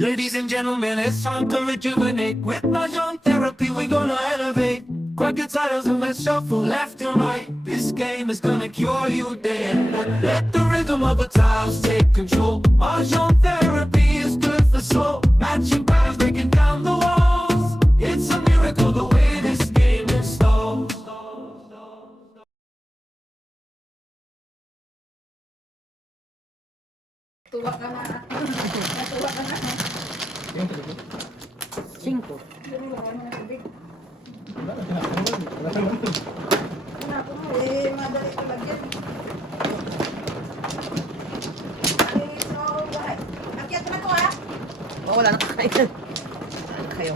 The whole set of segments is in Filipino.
Ladies and gentlemen, it's time to rejuvenate. With Mahjong therapy, we're gonna elevate. Grab your titles and let's shuffle left and right. This game is gonna cure you day and night. Let the rhythm of the tiles take control. Mahjong therapy is good for soul. Matching patterns, breaking down the walls. It's a miracle the way this game installs. Tuwa ka na. Tuwa ka na. 5. Wala mo na tubig. Wala na tinakawin. Wala naman ito. Wala ko mo. Madali ko lang yan. So, bahay. Akyat ko na to ha. Oo, wala na kakain. Kayo.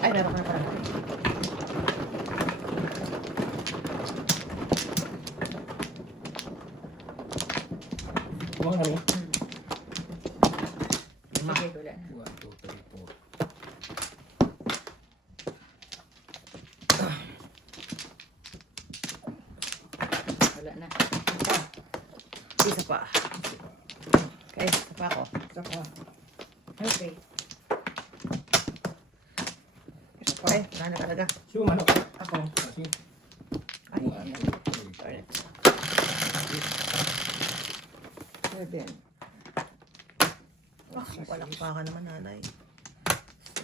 Ay, meron ka na. Mga ano? Sige, wala na. 1, 2, 3, 4. Wala na. Isa pa. Okay, isa pa ako. Saka. Okay. Okay, wala na talaga. Sino man ako? Ako. Kasi, Ay, ano? darn it. 7. Ah, walang pa ka naman, nanay.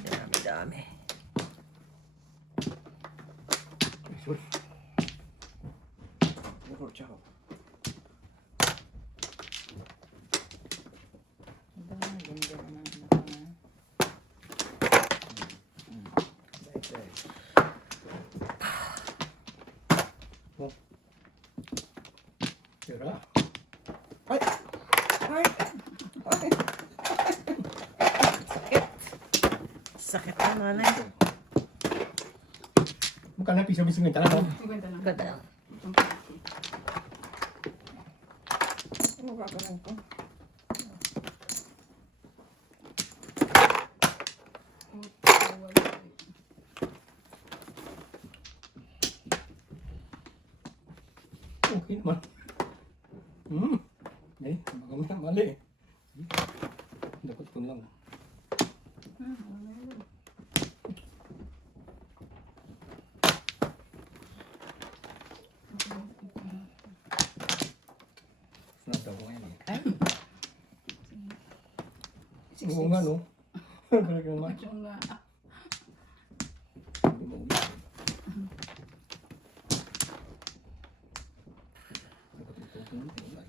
Dami-dami. Sorry. Motor, tsaka. Ganda naman ako na. Tira. Ay! Ay. Ay. Sakit na, nanay. Bukan na piso-piso ng tala, no? 50 lang. Ganda lang. Ano ba ka lang ko? Okay naman. Eh, magamit na mali. Dapat ko lang. Sinata ko ngayon eh. Ay, Oo nga, no? Talaga naman. Yung nga. Hindi mo ulit. Dapat ito ko lang.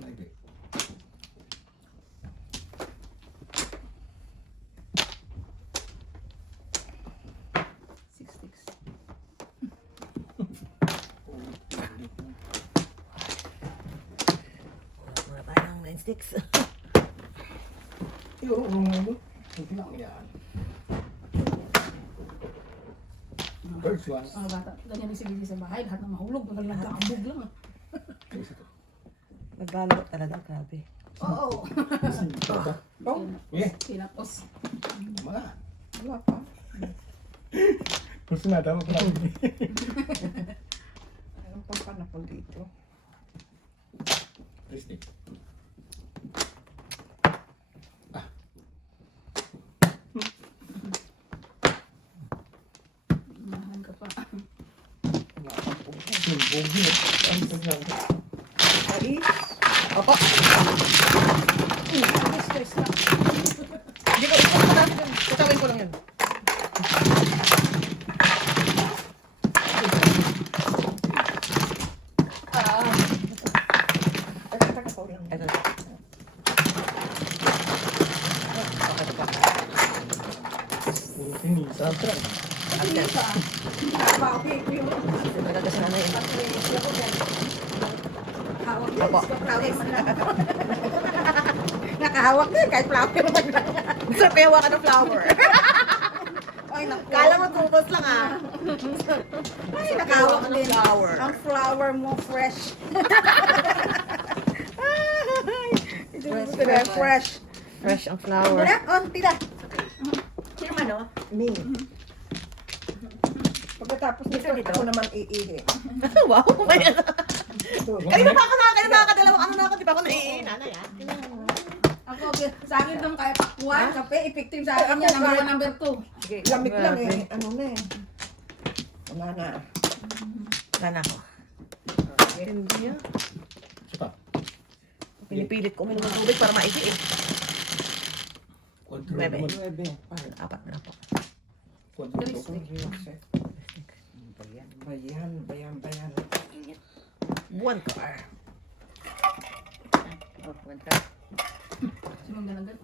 Naibig. muna tayo ng 9 sticks. Oo, ano? Hindi lang yan. First one. Mga bata, ganyan yung sige sa bahay. Lahat na mahulog. Pag nagkaambog lang. Isa to. Naglalaro talaga, grabe. Oo. Ito. Oh, yeah. Pinatos. Mga. Wala pa. Gusto na, tama ko lang. Ayun pang panapol dito. Christy. Mahan ka pa. Bogi. Ang tagal. Ay, opo. Stress na. Hindi ko, ito ko natin yun. Tutawin ko lang yun. Ito na. Okay, ito pa. Puro tinisa. Ano yun pa? Bawi ko yun. Talaga sa nanay. Hawak Opo. din. Nakahawak din kahit flower. Sarap kaya hawakan ng flower. Ay, naku. Kala mo tubos lang ah. Ay, nakahawak ng din. flower. Ang flower mo fresh. Fresh, Fresh. Fresh ang flower. Tira, oh, tira. Sino man, no? Me. Pagkatapos nito, ako naman iihi. Wow, may ano. Ito. Kanina pa ako nakakadalawang ano na ako, di ba ako naiihi, nanay ah. Ako, sa akin doon kaya pakwan, kape, effective sa akin yan, number 1, number 2. Sige, Lamig lang eh. Ano na eh. Wala na. Wala na ako. Hindi ah. Isa pa. Pinipilit ko uminom ng tubig para maihi eh. Quadro Bebe. naman. 9. Apat na po. Quadro. Bayan. Buwan car. Oh, wanta. Sumang ganagal.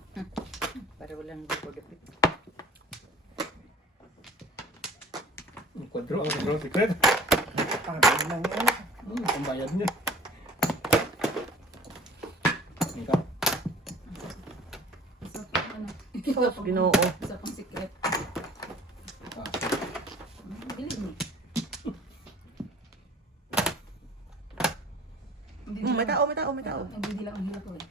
Para walang dipodipit. Quadro, ang quadro secret. Pagod lang yan. Pambayad niya. Ikaw. Isa pa, ano. Sos, Ginoo. Isa pang secret. Ah, Bilig mo. May tao. Hindi lang ang hirap ko eh.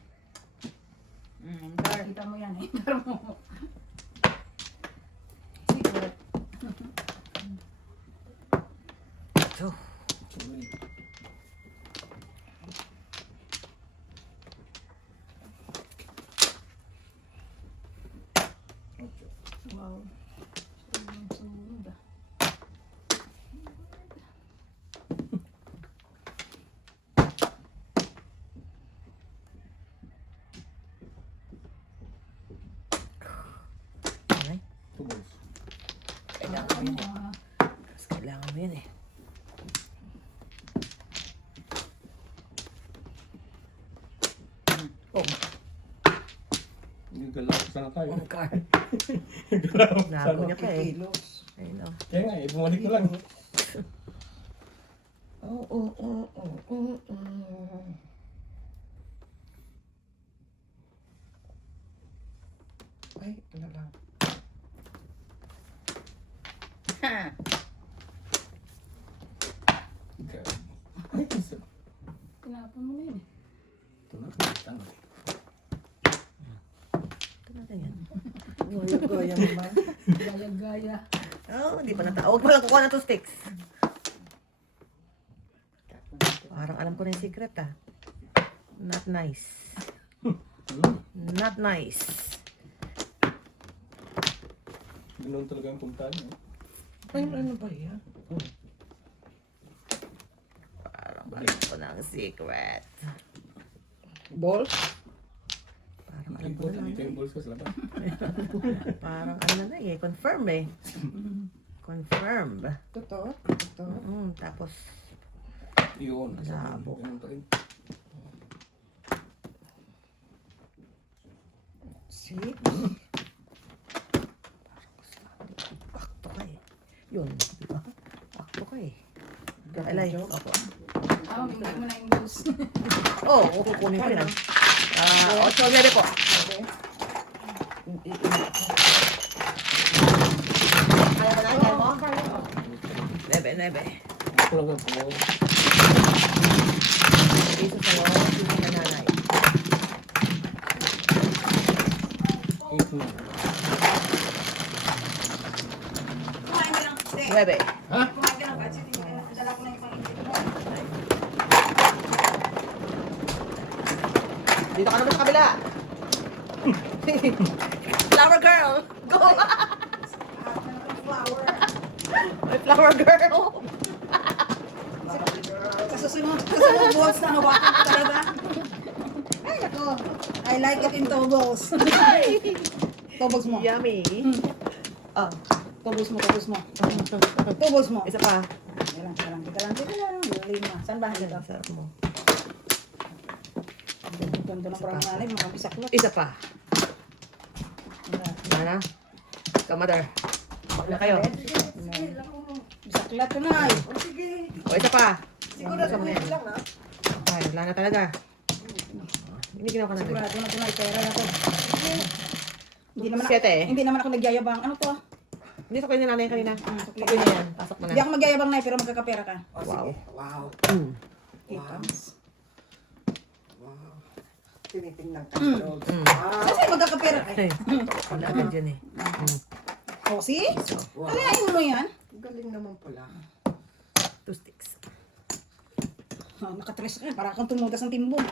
Bar. Kita mo yan eh. Pero mo. Secret. So, sorry. Ocho. Wow. Sunog ah. ay, Two balls. kailangan mo yun eh. Ah, Mas kailangan mo yun eh. Oh, Yung galaw sana tayo. buwan car. Galaw Lago sana. niya pa eh. Kilos. Ayun o. Kaya nga eh, bumalik ko lang. Ay, ano lang. Okay. Ay, isa. tinapon mo na yun eh. Ito na, tama. Ito na yan. Goya naman. Gaya-gaya. Oh, hindi pa natao. Huwag mo lang kukuha ng 2 sticks. Parang alam ko na yung secret ah. Not nice. Not nice. Ganoon talaga ang punta niya. Ay, ano ba yan? Parang alam ko na ang secret. Balls? Parang alam ko na. Dito yung balls ko sa labas. Parang ano na eh. Confirm eh. Confirmed. Totoo? Tapos, Yun. Labo. Ganun pa rin. See? akto ka eh. Yun, di ba? Akto ka eh. Kailay. Opo. Ah, bigay mo na yung goose. Oh, kukunin ko rin ah. 8 already po. Kaya mo na, kaya mo? 9. Ako lang ang pamaw. Piso sa'yo, piso sa nanay. 8 na. Kumain ka lang. Hindi. 9. Ha? Kumain ka lang. Kasi dala ko na yung pangingin mo. Dito ka naman sa kabila. Flower girl. Go. Flower. My flower girl. Kasunod balls na hawakan ko talaga. Ay, ako. I like it in tobos. Tobos mo. Yummy. Oh, Tobos mo. Tobos mo. isa pa. Teka lang. Lima. Saan ba ito? Sarap mo. Ganda ng parang nanay, makabisaklot. Isa pa. Mana? Kamadar. Wala kayo. Bisaklat ko na. O, isa pa. Siguro Isa mo na yan. Ay, wala na talaga. Hindi ginawa ka na. Sigurado na ito na pera na to. Siyete. Hindi naman ako nagyayabang. Ano to? Hindi sa kayo ni nanay kanina. Sabi na yan. Pasok mo na. Hindi ako magyayabang na pero magkakapera ka. Wow. Wow. Mm. Tinitingnan ka. Mm. Kasi magkakapera ka. Ay, wala agad yan eh. Mm. O, see? Alain mo yan. Galing naman pala. 2 sticks. Oh, nakatres ka. Para kang tumutas ng timbong.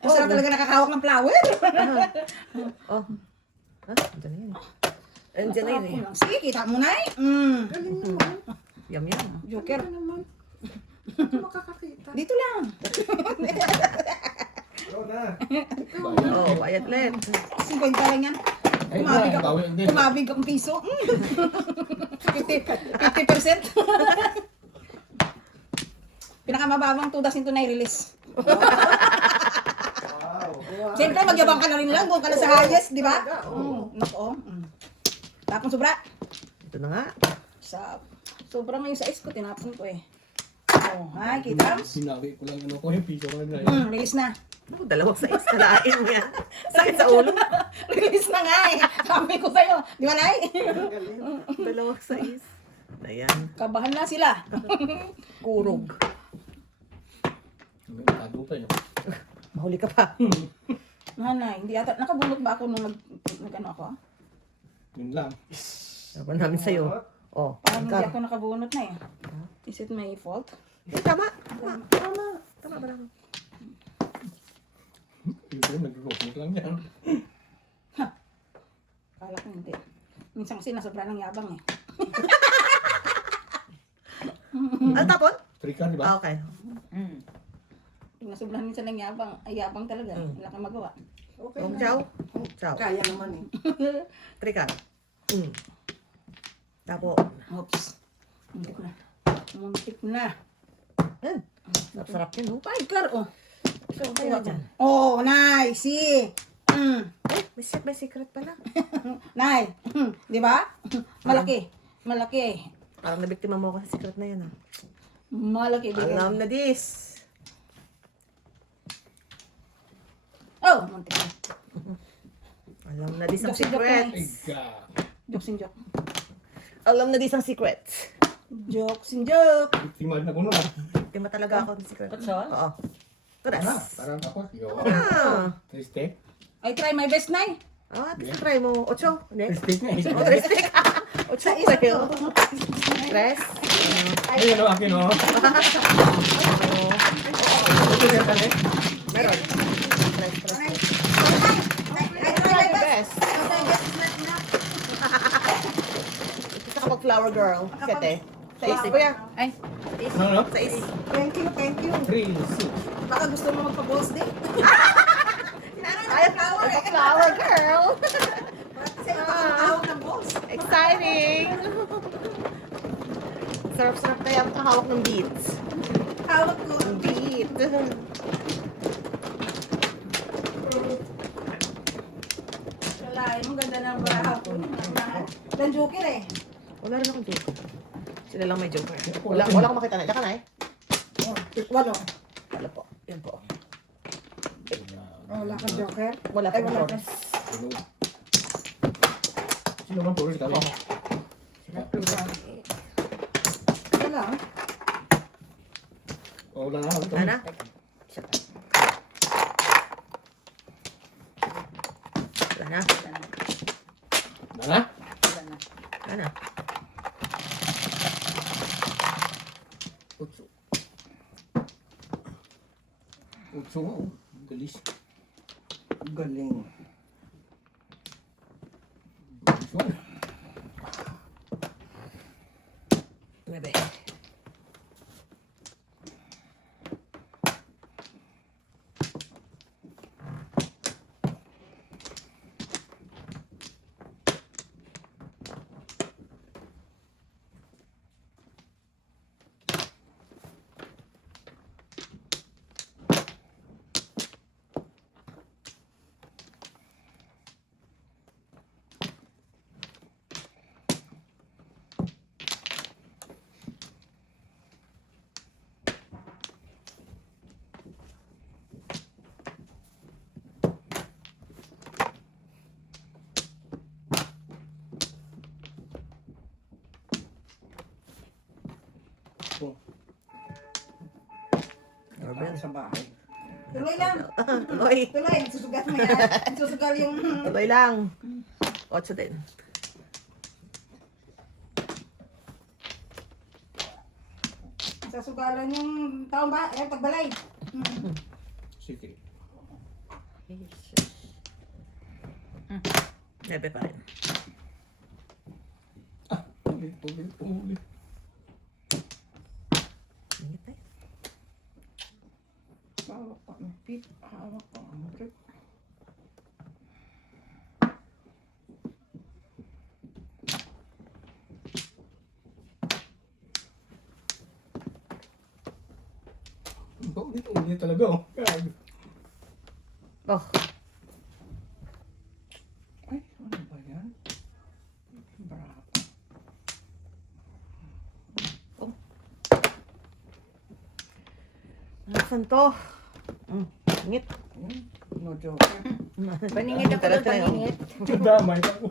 Masarap talaga nakakahawak ng flower. Oh. Ha? Andiyan na yun. Andiyan na yun eh. Sige, kita mo na eh. Galing naman. Yum yum. Joker. Naman. Ito makakakita. Dito lang. Oh, bayad ulit. 50 lang yan. Ay, Kumabig ako. bawi din. Kumabig akong piso. 50%. Pinakamababang tudas nito na i-release. Siyempre, magyabang ka na rin lang. Kung ka na sa highest, di ba? Nako. Tapos sobra. Ito na nga. Sobra ngayon sa ice ko, tinapon ko eh. Oh, hi, kita? Sinabi ko lang ano ko yung piso ko na. Release na. Oh, 2 size. Kalain niya. Sakit sa ulo. Release na nga eh. Sabi ko sa'yo. Di ba, Nay? 2 size. Ayan. Kabahan na sila. Kurog. May tago pa yun. Mahuli ka pa. Nanay, hindi ata. Nakabunot ba ako nung nag-ano ako? Yun lang. Laban namin sa'yo. Oh, Parang hindi agad. ako nakabunot na eh. Is it my fault? Tama. Tama. Tama ba lang? Ito nag-rock lang yan. Kala ko hindi. Minsan kasi nasobra ng yabang eh. Ano tapon? Trikan, di Ah, ba? okay. Pag nasobrahan minsan ng yabang, ay yabang talaga. Wala kang magawa. Yung chow? Chow. Kaya naman eh. Trikan. Tapo. Oops. Muntik na. Muntik na. Sarap yun, no? Tiger, oh. So, kaya dyan. Oh, nice. See? Eh, may secret pala. Nay. Di ba? Malaki. Malaki. Parang nabiktima mo ako sa secret na yun, ah. Malaki. bigay. Alam na this. Oh, muntik na. Alam na this ang Joke-joke secret. na Ay, ga. Jokes and joke. Alam na this ang secret. Jokes and joke. Timad na ko na. Biktima talaga ako ng secret. Kutso? Oo. Kudas. Parang ako. Yo. Ah. Tristek. I try my best, Nay. Ah, try mo. 8. Hindi. Tristek na eh. Oh, 3 stick. 8 pa yun. 3. Ay, ano akin oh. Meron. I try my best. Best. Gusto ka mag-flower girl. Sete. 6. Kuya. Ay, Ano, no? 6. Thank you, thank you. 3, 6. Baka gusto mo magpa-balls day. Ay, flower girl. Kasi nakakahawak ng balls. Exciting. Sarap-sarap kaya ang kahawak ng beads. Hawak ko. Bead. Wala, yung ganda ng baraha ko. Dan joker eh. Wala rin akong joker. Sila lang may joker. Wala akong makita na. Diyan ka na eh. Walo. Wala po. Yan po. Wala kang joker. Wala po. wala pa. Sino bang puro kita? Wala. Oh, wala na. Ana? Wala na. Wala na? wala na. Wala na. Utso. Utso nga oh. Galis. Galing. Galis mo. Bebe. Parang sa bahay. Tuloy lang. Tuloy. Tuloy. Susugat mo yan. Susugal yung... Tuloy lang. 8 din. Sa sugalan yung taong ba, pagbalay. Sige. Jesus. Bebe pa rin. Uli. Ingat eh. Hawak pa ang pit. Hawak pa ang pit. Uli talaga. Oh. Grabe. Oh, Ay, ano ba yan? Bravo. nasan to? Ingit. No joke. Paningit ako doon, paningit. Damay ako.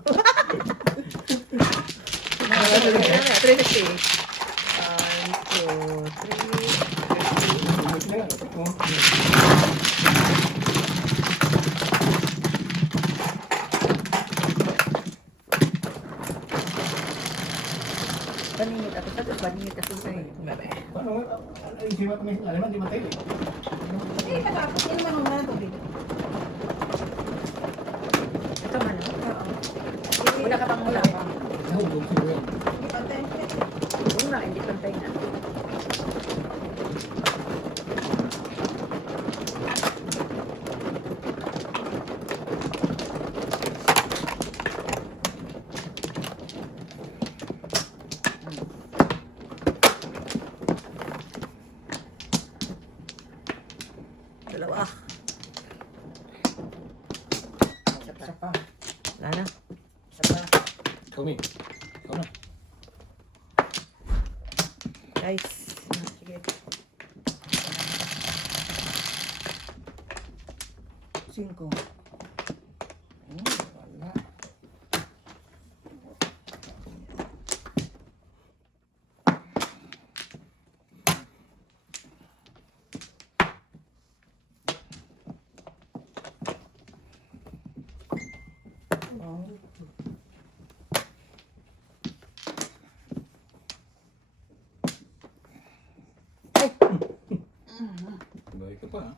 350. 1, 2, 3. Uli na nga. Oh. Paningit ako, tapos paningit ako sa'yo. Bebe. Paano nga? Hindi mo may alaman, di matay eh. Hindi, matapos. Hindi naman muna ng tubig. Ito man. Wala ka pang wala pa. Nahulog siguro yan. Hindi pa template. Oo nga, hindi pantay na. Dalawa. Isa pa. Wala na. Isa pa. Kami. Ikaw na. Guys. Sige. 5. Wala. Bahay ka pa ha.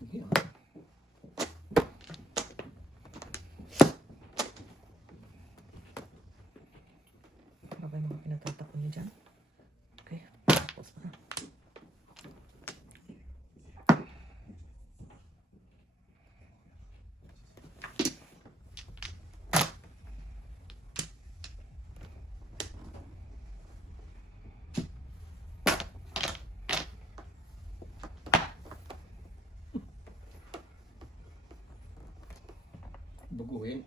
Hindi ah. Ano ba yung mga pinagtatakon niyo dyan? Okay. Tapos na. Baguhin.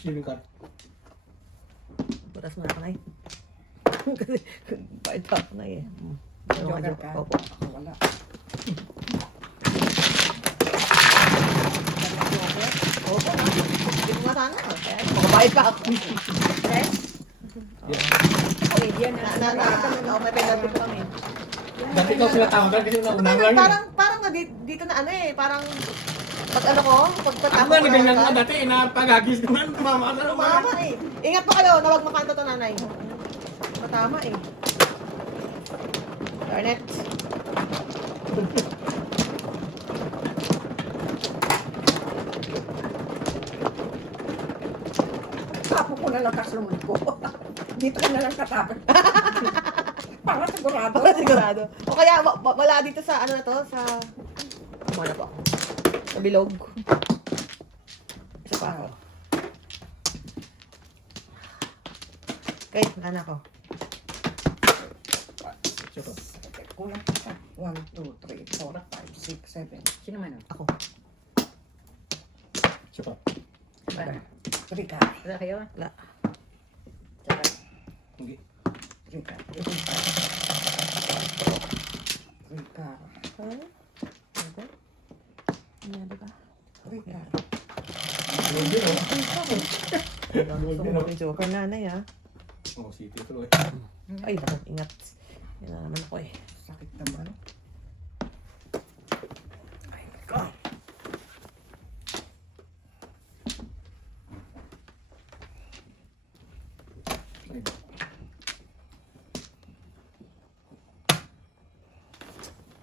Swimming car. Butas mo na kamay. Kasi bait pa ako na eh. Joker ka. Opo. Ako wala. Opo. Hindi mo nga sana. Kaya makabait pa ako. Yes? Okay, yan na. May penalty pa kami. Dati ikaw pinatawagan kasi naunang lang yun. Parang dito na ano eh. Parang pag ano ko, pag Ako patapos nga nagganyan nga dati, napagagis ko nga, tumama ka na naman. Tama eh. Ingat po kayo na huwag makanto to nanay. Matama eh. Garnet. Tapo ko na lang kasunod ko. Dito ko na lang katapos. Para sigurado. Baka sigurado. O kaya wala dito sa ano na to, sa... Kumana po. Sa bilog. Isa pa ako. Okay, nana ko. Kulang pa. 1, 2, 3, 4, 5, 6, 7. Sino man? Ako. Siya pa. Rika. Wala kayo? Wala. Tsaka. Hindi. Rika. Rika. Ha? Ano? Ano ba? Rika. Yun din, oh. Gusto ko yung joker nanay ha. Oh, city tuloy. Ay, naku, ingat. Yan na naman ako eh. Sakit naman. Ay, God. Ay,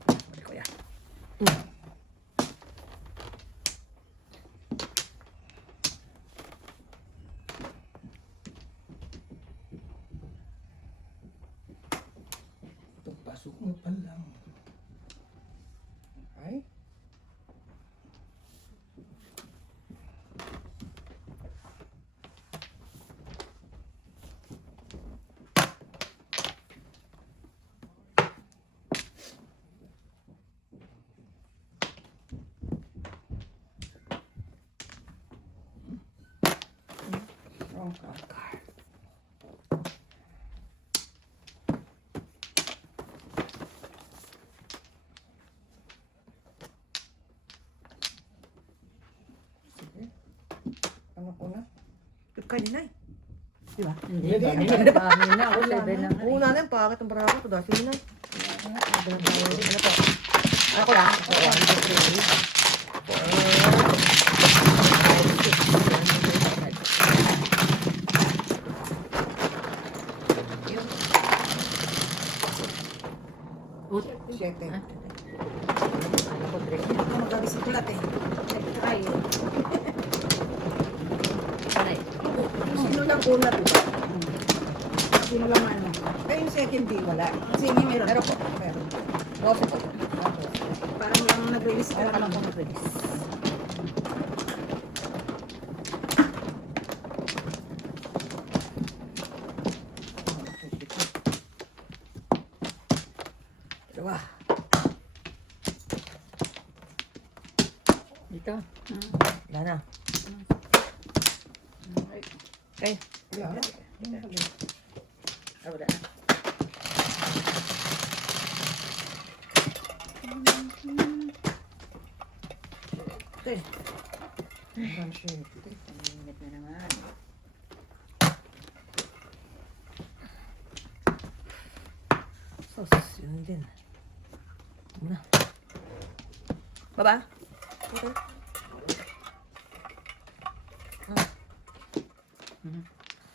Balik ko yan. pasok mo pa lang. Ay. Wrong card. Sige. Ano ko na? Yung kay Ninay. Di ba? Hindi. Hindi. Amin na ako. 7 na nga. Una na yung pangit ng barako ko dahil si Ninay. Ano po? Ano ko lang? Oo. Siyete. Ano ko, 3. Ako magkabisikulat eh. Ay. Sanay. Sino lang una, diba? Sino lang ano? Eh, yung second day, wala. Kasi hindi meron. Meron po. Meron. Opo po. Parang yung nag-release ka Ano lang. lang po mag-release. Dalawa. Dito. Wala na. Okay. Yeah. Ah, wala na. Okay. Hanggang siyete. Minute na naman. Sos, yun din. Una. Baba. Okay.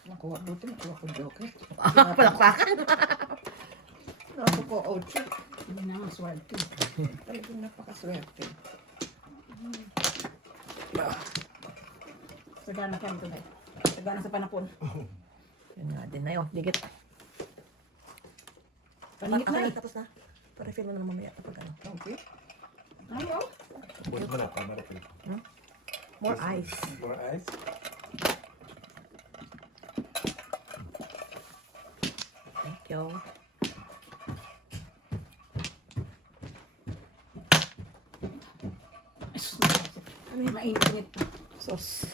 Nakuha buti, nakuha ko joker. Palakpakan. Nakuha ko ocho. Hindi na ang swerte. Talagang napakaswerte. Sagana ka nito dahil. Sagana sa panapon. Yun nga din na yun. Digit. Paningit na eh. Tapos na. Pa-refill mo na mamaya kapag ano. Okay. Ayaw. Bulit mo na, tama na pala. More ice. More ice. Thank you. Ano yung mainit? Sos.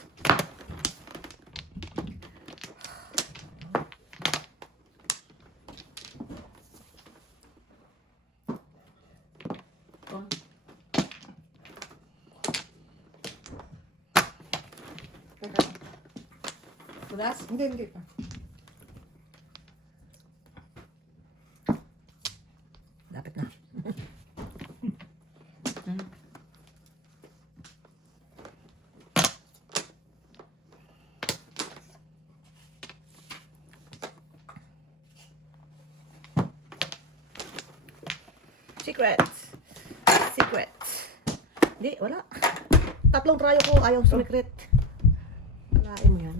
Tulas? Hindi pa. Lapit na. Secret. Secret. Hindi, wala. Tatlong trayo ko, ayaw secret. Walain mo yan.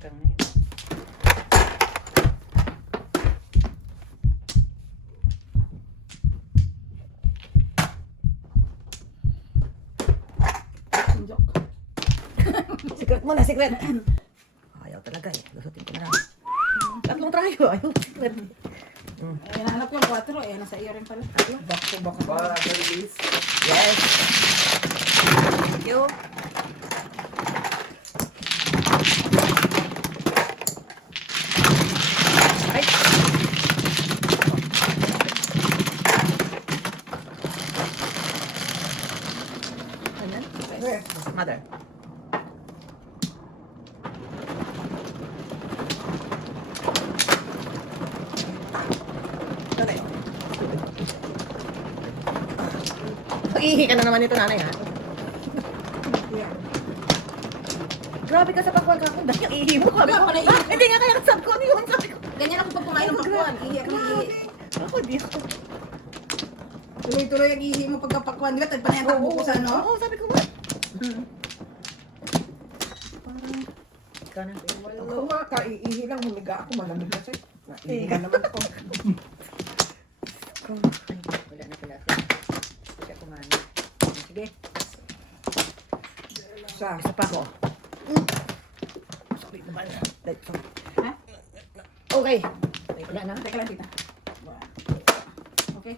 Kang na yun. Secret mo na, secret. Ayaw talaga eh. Lusutin ko na lang. yung secret. Ay, hanap yung 4. Eh, nasa iyo rin pala. Ayun. Back to back. Yes. Thank you. Ay. Ano? Where? Mother. Nanay. Mag-ihi ka na naman ito, nanay, ha? Yeah. Grabe ka sa pakwan ka. Dahil yung ihi mo. Sabi ko, Wala, "Ah, hindi nga kaya sabi ko, ano yun?" Sabi ko, Ganyan ako pag kumain ng pakwan. Ihi ako ng ihi. ako, di ako. Tuloy-tuloy ang ihi mo pagkapakwan. Di ba? Tagpanayan mo ko sa ano? Oo, sabi ko, what? Parang, Ako nga, kaiihi lang, humiga ako, malamig kasi. Naiihi na naman ako. ay, wala na pala. Sige, kumain. Sige, Sa, isa pa ako. Sorry naman. Dito. Ha? Okay. Wala na. Teka lang, tita. Okay.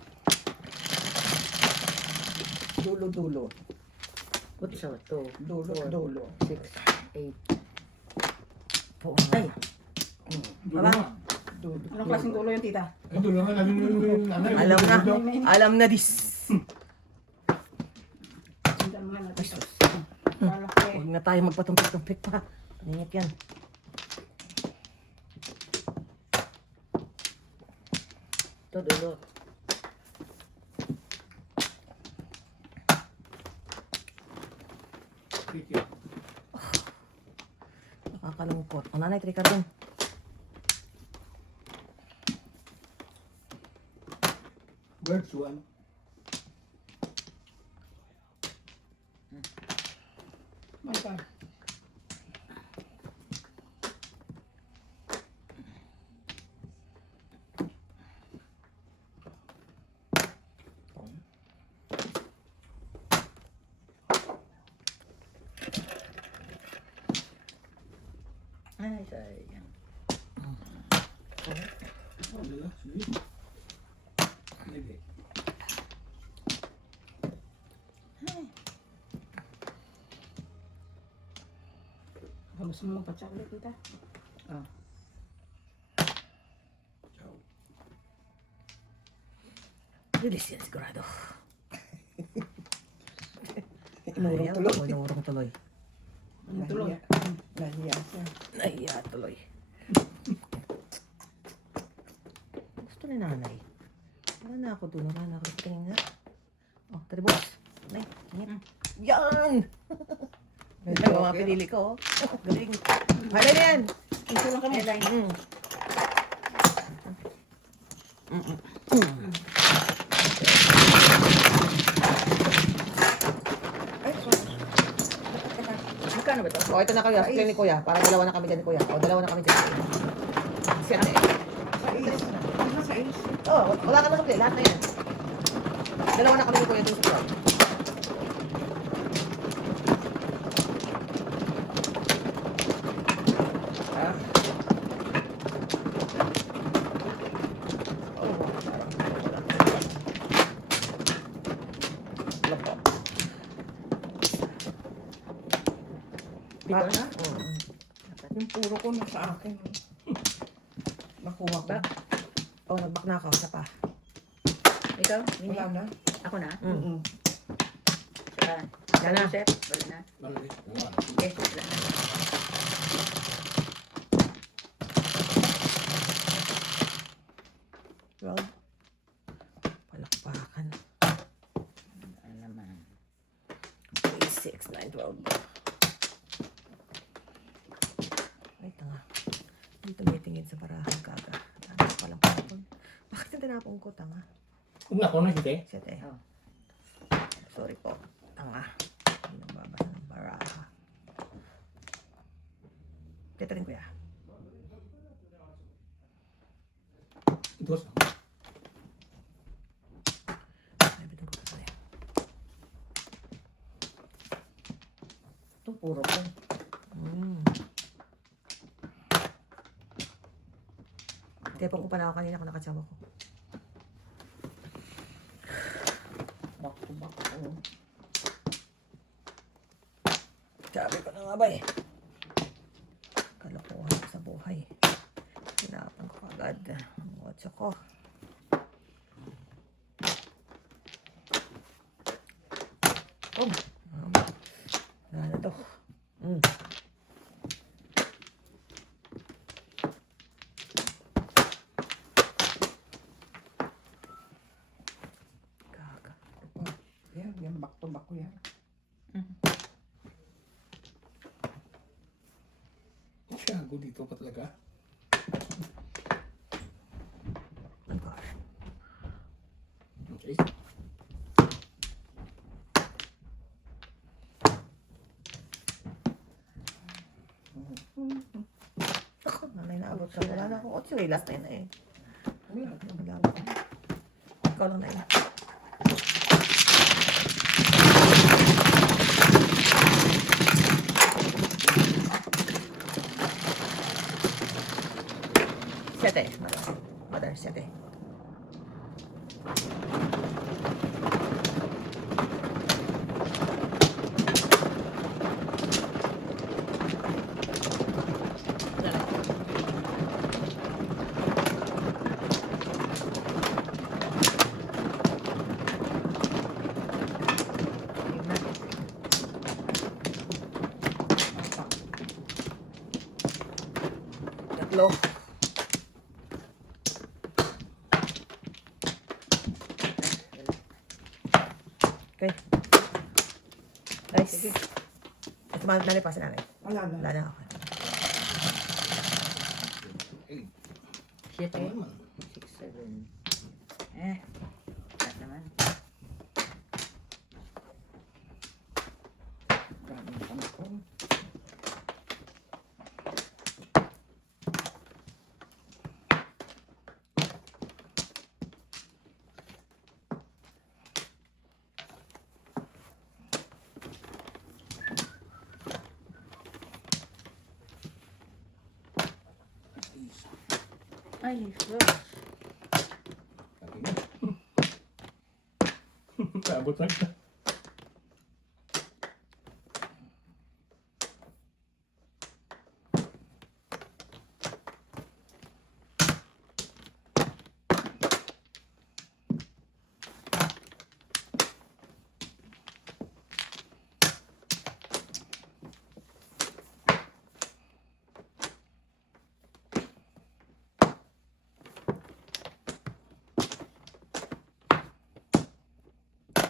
dulo-dulo. What is it? 2, Dulo-dulo. 6, 8. Ay, Dulo nga. Dulo. Anong klaseng dulo yung tita? Ay, dulo nga. Lagi mo yung nanay. alam na. Alam na this. Sundan mo lang natin. Malaki. Huwag na tayo magpatumpik-tumpik pa. Paningit yan. Ito, dulo. Nakakalungkot. O, nanay, trika din. Birds one. My God. Ay, sayang. Wala. Sige. Sige. Gusto mo magpa-chocolate, tita? Ciao. Lilis yan sigurado. Inurong tuloy. Inurong tuloy. Ano tuloy? Nahiya siya. Nahiya tuloy. Gusto ni nanay. Wala na ako doon. Wala na ako. Tingin nga. Oh, taribos. Nay, tingin. Yan! Ito yung mga pinili ko. Oh. Galing. Hala na yan. Ito lang kami. Ay, sorry. Magkano ba ito? O, ito na kuya. Sa ni kuya. Para dalawa na kami dyan ni kuya. O, dalawa na kami dyan. Siyete. Sa is. Oh, wala ka na sukli. Lahat na yan. Dalawa na kami ni kuya dun sa club. Ah, Loko. Dito Back na? na? Yung puro ko nasa akin. Nakuha ko. Back. Oh, nag-back na ako. Isa pa. Ikaw? Wala na. Ako na? Mm-mm. Saka, Yan na. Joseph? Wala na? Balik. Wala. Yes, wala na. Well, palakpakan. Ano naman? 8, 6, 9, 12. Ay, tanga. Hindi tumitingin sa barahan kaga. Tanga pa lang po. Bakit yung tinapong ko, tanga? Kung ako na kita eh. Siyete. Oh. Sorry po. Tanga. Hindi nagbabasa ng baraha. Dito rin, kuya. Dos. Ay, bitin ko pa yan. Ito, puro ko. Kaya po ko pa na ako kanina kung nakasama ko. Back to back. Oh. Sabi ko na nga ba eh. Kalokohan ko sa buhay. Hinapan ko agad. Ang otso ko. Oh. Wala na to. Gaga. Yan, back to back ko yan. Gago dito pa talaga. Oh gosh. Okay. Ako, nanay naabot ka. Wala na akong otso eh. Last time na eh. Wala. Wala ako. Ikaw lang na eh. Siete. Mother, siete. Tatlo. Okay. Nice. Ito na pa si nanay. Wala na. Wala na ako. Shit, Tama naman. 6, 7. Lahat naman. Daming panahon. Ay, Ross. Abot lang siya.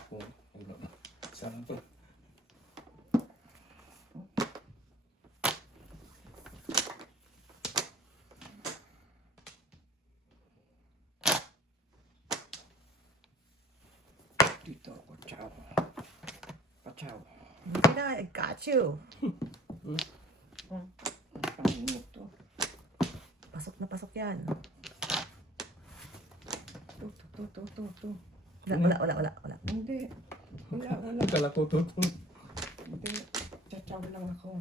Oh, wala na. Sana to. Dito ako, chow. Pachow. Hindi na, I got you. Ang panginit to. Pasok na pasok yan. To. Wala. Hindi. Wala. Kala ko to. Hindi. Chachaw lang ako.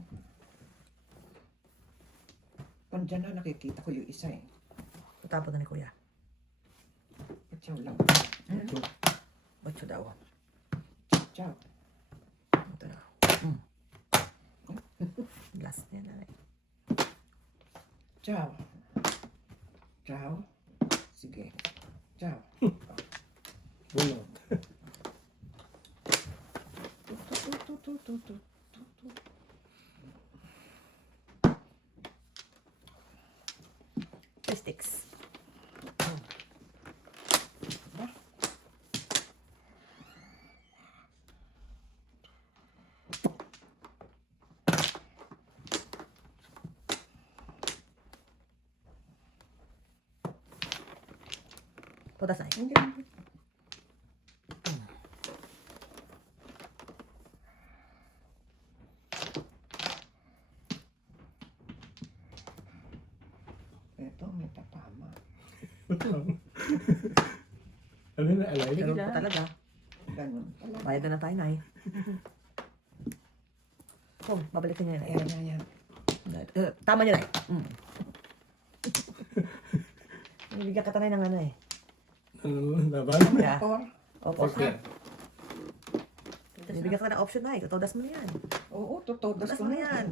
Pandyan na nakikita ko yung isa eh. Tapos na ni kuya. Chachaw lang. Ba't daw? Chachaw. Ito na. Last na yan, nanay. Chow. Chow. Sige. Chow. Bunot. Tu. Three sticks. Podasay. Hindi. Ito, may tatama. Ano na alay? Sige po talaga. Ganun pala. Bayad na tayo, nay. Oh, babalikin niya na. Ayan. Tama niya, nay. Bibigyan ka tayo ng ano eh. Ano, laban? Yeah. Or, Opo. Okay. Bibigyan ka ng option na eh. Totodas mo na yan. oo, totodas Totodas ko mo na na. yan.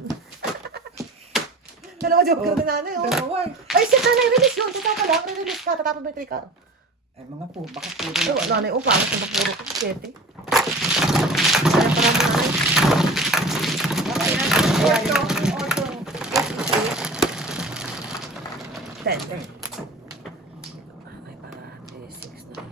Dalawa joker na nanay oh. Dalawa eh. Ay, shit nanay, release yun. Totoo ka lang, release ka. Tatapon mo yung trika. Ay, mga po, baka puro Ay, na. wala na yung pangit na puro ko. Sete. Kaya pa naman nanay. Ocho, ocho. 10. Ay, para 3, 6 na.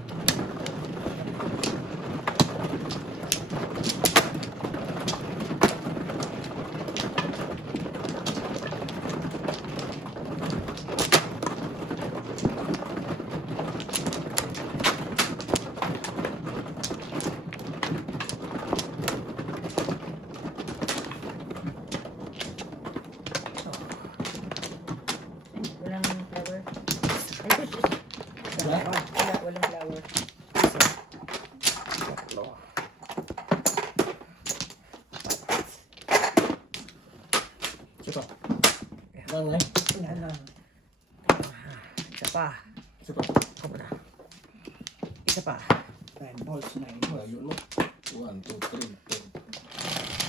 Walang flower. Wala? Walang flower. Tatlo. Ito. Langay. Ano, Isa pa. Ito. Ako muna. Isa pa. 10 balls, 9 balls. Ayun mo. 1, 2, 3, 4.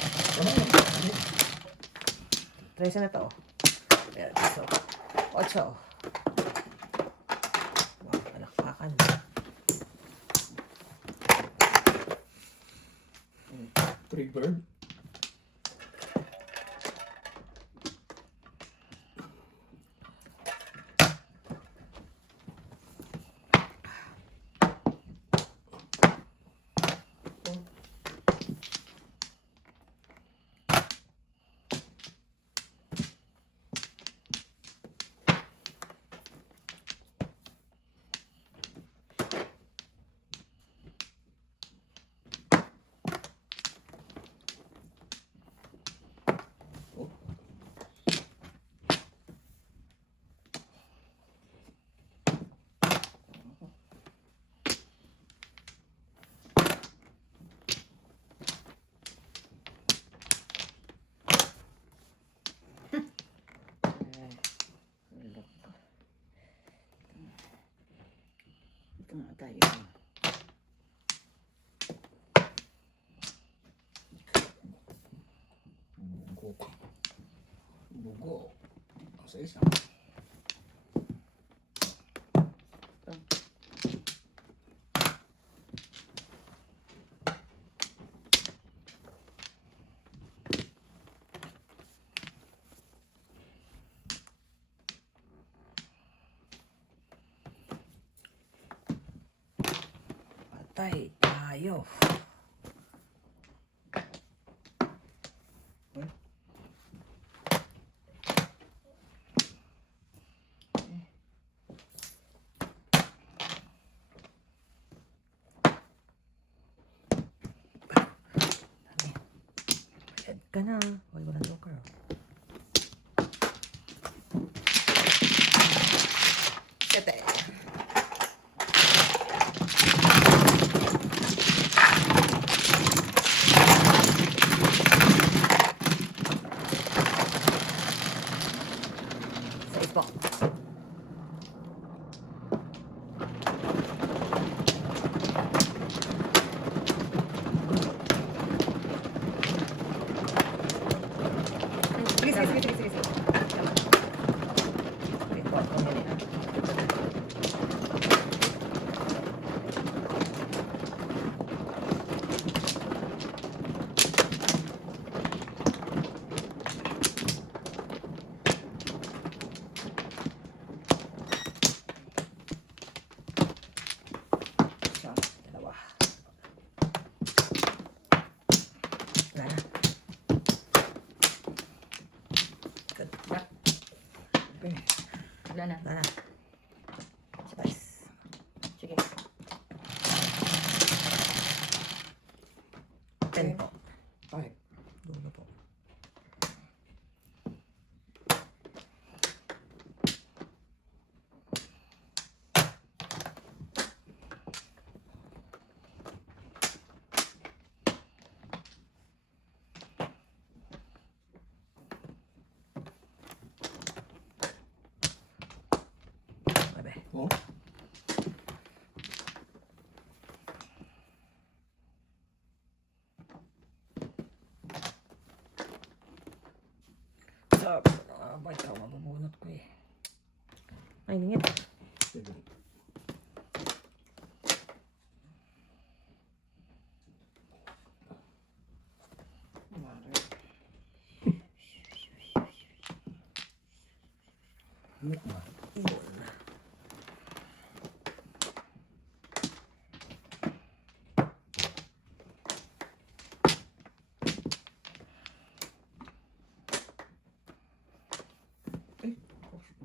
13 na to. Ayan, so, 8. Wow, palakpakan. Triggered. Ito nga tayo. Bugo. Bugo. Sa isa. Patay tayo. Head ka na. Huwag mo na joker. Sete. Sais po. Ay, ningit. Seven.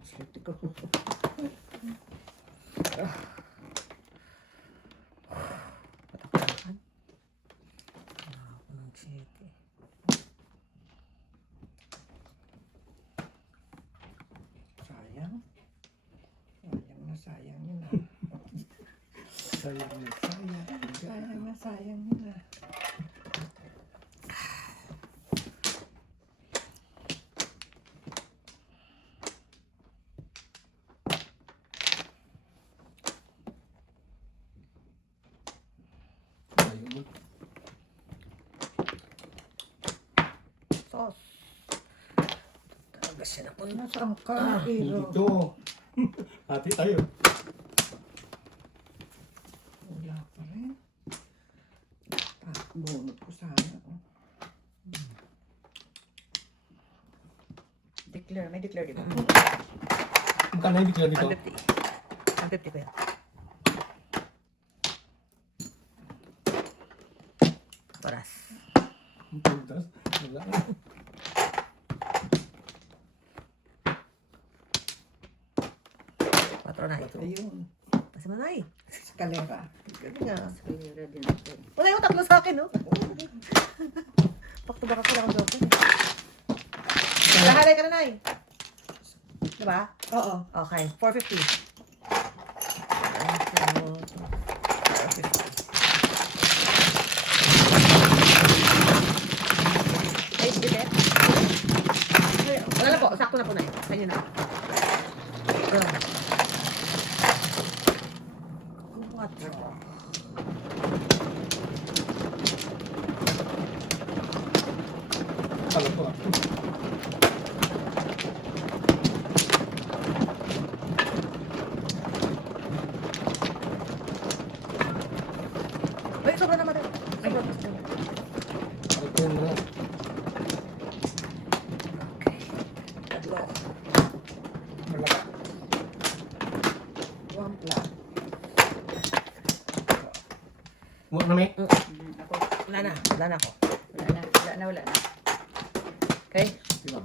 Swerte ko. Patakpan. Ako ng cheque. Sayang. Sayang na sayang yun ah. Sayang na sayang. Sayang na sayang yun ah. Sayang mo. Sos. Talaga siya na po. Nasaan ka, Hero? Dito. Hati tayo. Wala pa rin. Bunot ko sana. Oh. Declare, may declare di ba? Magkano yung declare dito? 150. 150 pa yan. Paras. Ang puntas. Wala. Patronay. Ayun. Kasi manay. Eskalera. Galing nga. Declare din ako. Wala yung tatlo sa akin, no? Paktuba ka lang ang joke. Nahalay ka na, Nay. Diba? Oo. Okay, 450. 450. Ay, bitin. Wala na po, sakto na po na yun. Kanya na. Quatro. Alam ko ah. Ay, sobra naman din. Ay, sobra. Alam ko yun na. Tatlo. Malaka. One plan. Mo na may. Ako, Wala na. Wala na ako. wala na. Okay? Diba?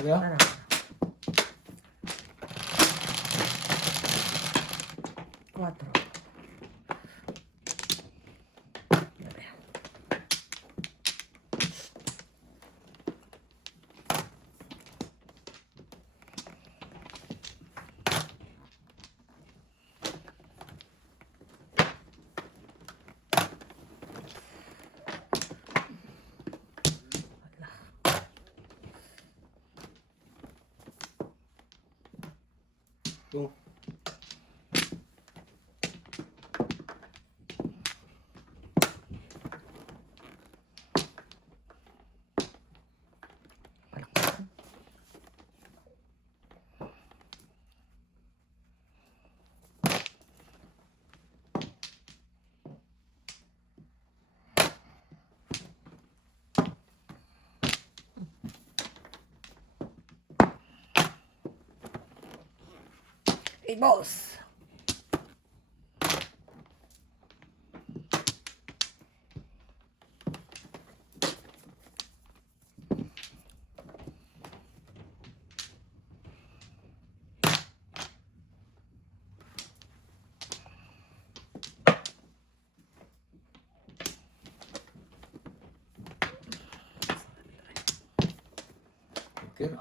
Ano? Wala na. Quatro. Yung Palakpakan. Eight balls. okay na.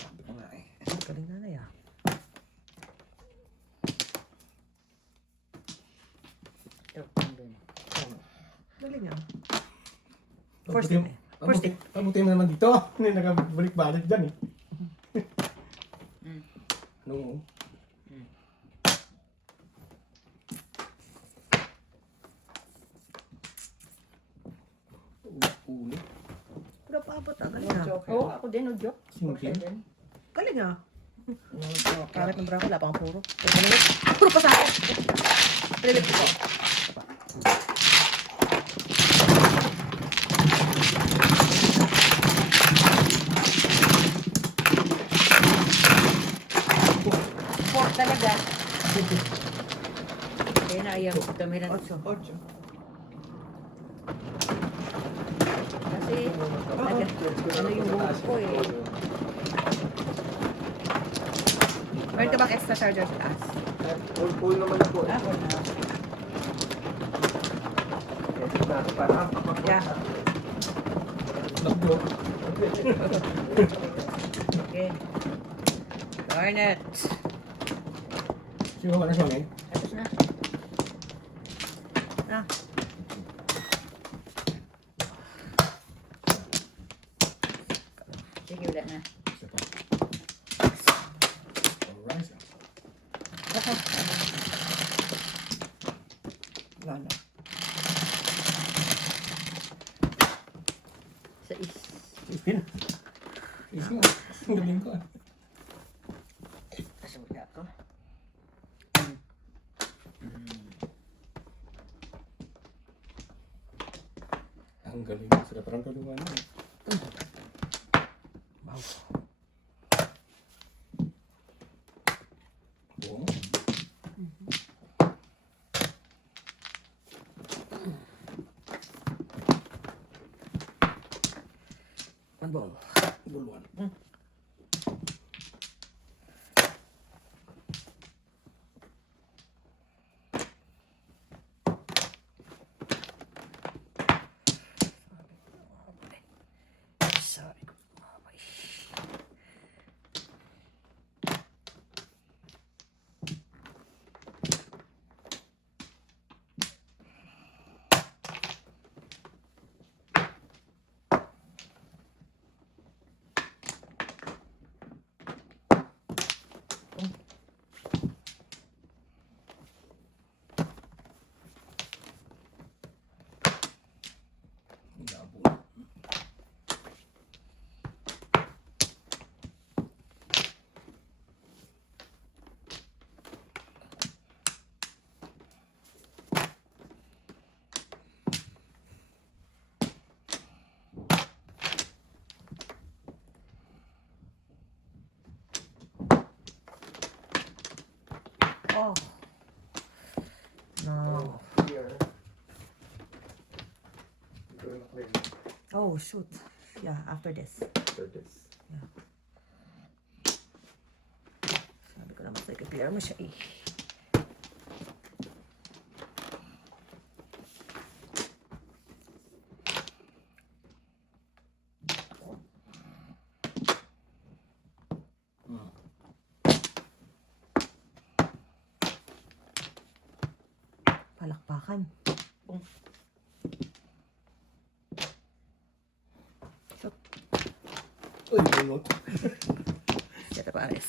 Sabi ko nga eh. Galing nanay ah. Ito, andun. Galing ah. Pag First puti- time eh. First Pabuti mo naman dito. Hindi nakabalik-balik dyan eh. Mm. Ano? Ulit. Wala pa abot ah. Galing ah. Oo, ako din, Udyo. Singkin. Galing ah. Karat ng brako, wala pang puro. Puro pa sa akin. Pilip ko. Pork talaga. Kaya na ayaw ko tamiran. Ocho. Kasi, ano yung buhok ko eh. Meron ka bang extra charger sa taas? Full naman po. Ako na. Yeah. Nakbo. Okay. Darn it. Sino ka na siya eh? Tapos na. Ah. Sige, wala na. Isa pa. Alright. Wala na. Sa is. Ispin. Ispin. Ang galing ko ah. Kasula ko. Ang galing. Sarap parang tulungan eh. Wow. Oo. One ball. Buluan. Sorry. Labo. Oh. No. Oh, shoot. Yeah, after this. Sabi ko naman sa'yo, clear mo siya eh. Palakpakan. Shoot. Uy, bunot. Siete pares.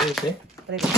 Okay. Try ko.